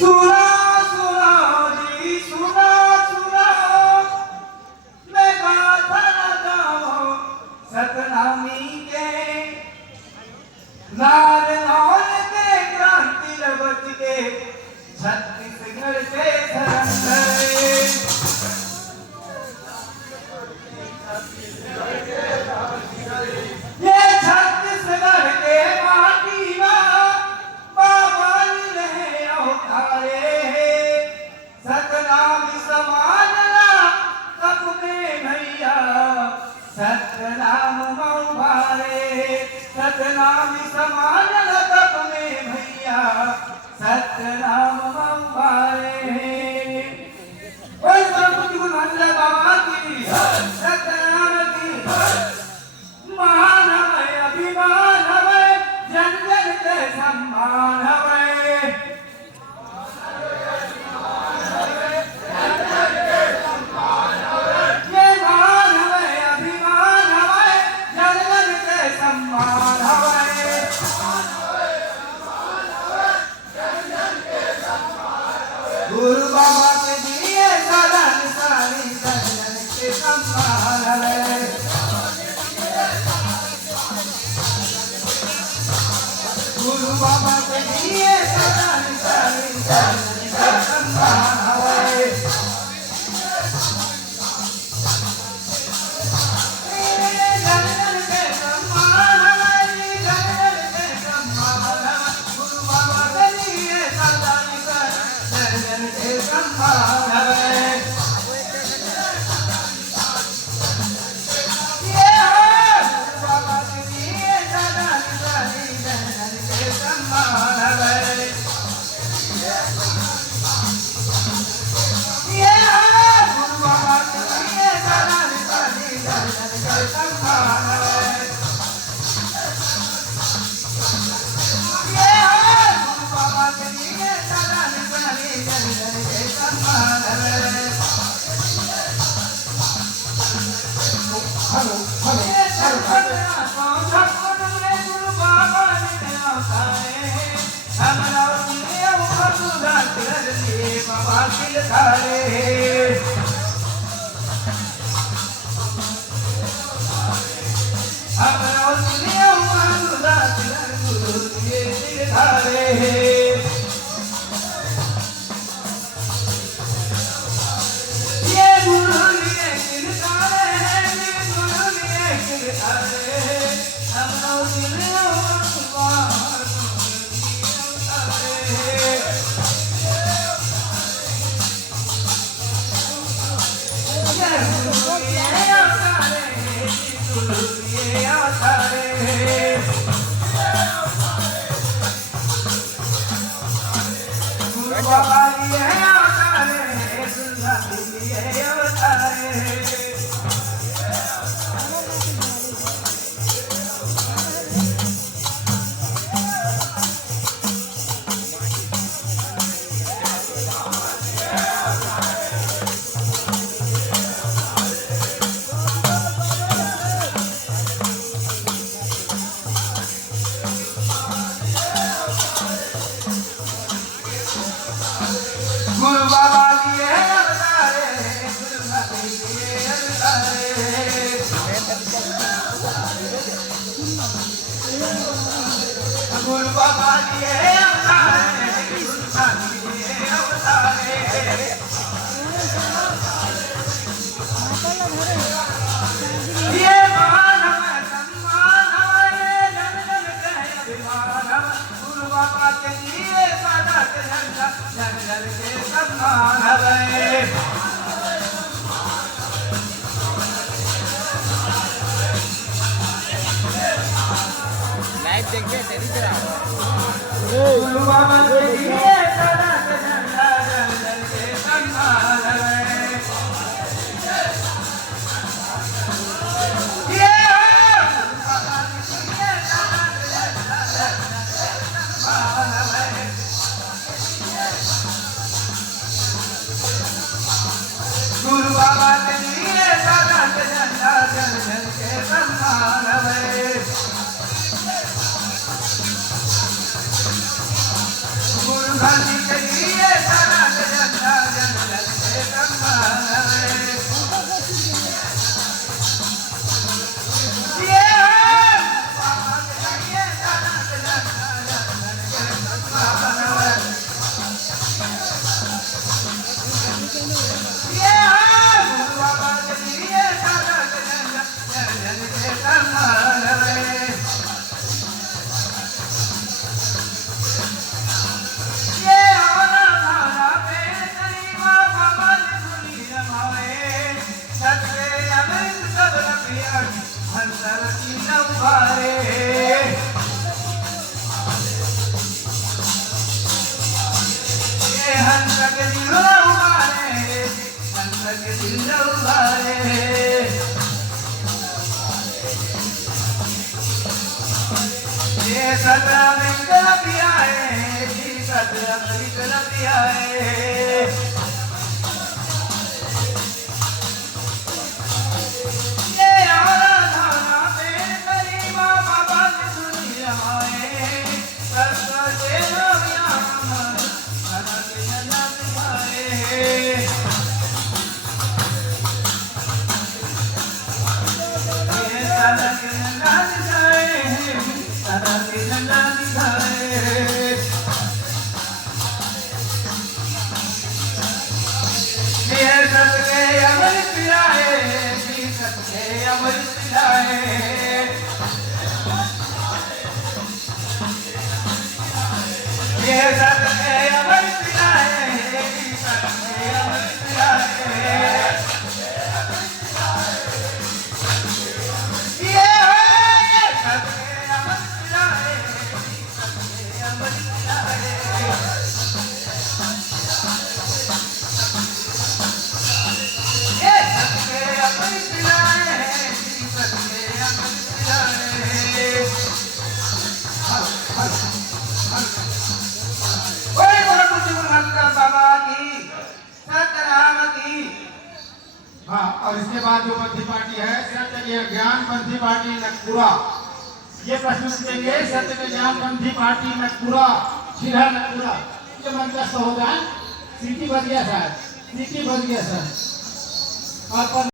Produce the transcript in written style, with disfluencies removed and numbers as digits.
सुना सुना जी सुना सुना मैं गाथा लगाओ सतनामी के लाल लाल के क्रांति रवच के छत्तीसगढ़ के धरंधर ये छत्तीसगढ़ के माटी बाबा रहे अवतारे सतनाम समाज कब में भैया सतनाम मऊभारे सतनाम समाज कब में भैया सतनाम मऊभारे ओए प्रभु मंगल बाबा की सतनाम की महान है अभिमान है जन जन के सम्मान है ये महान है अभिमान है जन जन के सम्मान है गुरु बाबा के दिए सदा निशानी जन जन के सम्मान है गुरु बाबा के लिए सदा निशानी सम्मान है जन जन के सम्मान है जन जन के सम्मान है गुरु बाबा के लिए सदा निशानी जन जन के सम्मान है गुरु बाबा लिए अवतारे गुरु बाबा लिए अवतारे गुरु बाबा लिए अवतारे गुरु बाबा लिए अवतारे ये मान है सम्मान है जन जन के अभिमान गुरु बाबा के लिए सदा के झंडा जन जन के सम्मान है लाइव देखिए तेरी तरह गुरु बाबा के लिए सदा के झंडा जन जन के सम्मान है गुरु बाबा के लिए सदा के झंडा जन जन के सम्मान है गुरु घाटी के लिए दिल उभारे ये सतअमृत पियाए जी सतअमृत पियाए ये आराधना पे मेरी माँ बाबा की दुनिया आए सबका देना व्याम सदा के नंद आए सदा के नंद जाए सदा के नंद जाए ये सतके अमृत पिलाए जी सतके अमृत पिलाए ये सतके अमृत पिलाए जी सतके अमृत पिलाए ये सतके अमृत पिलाए जी सतके अमृत पिलाए ये सतके अमृत पिलाए जी सतके अमृत पिलाए कोई बोलो मुझे हल्का बाबा की सतराम की हाँ, और इसके बाद जो पंथी पार्टी है सत्य ज्ञान पंथी पार्टी नकपुरा। ये प्रश्न पूछेंगे सत्य ज्ञान पंथी पार्टी नकपुरा छिरा नकपुरा। ये मंत्र होगा सीटी बज गया सर, सीटी बज गया सर। और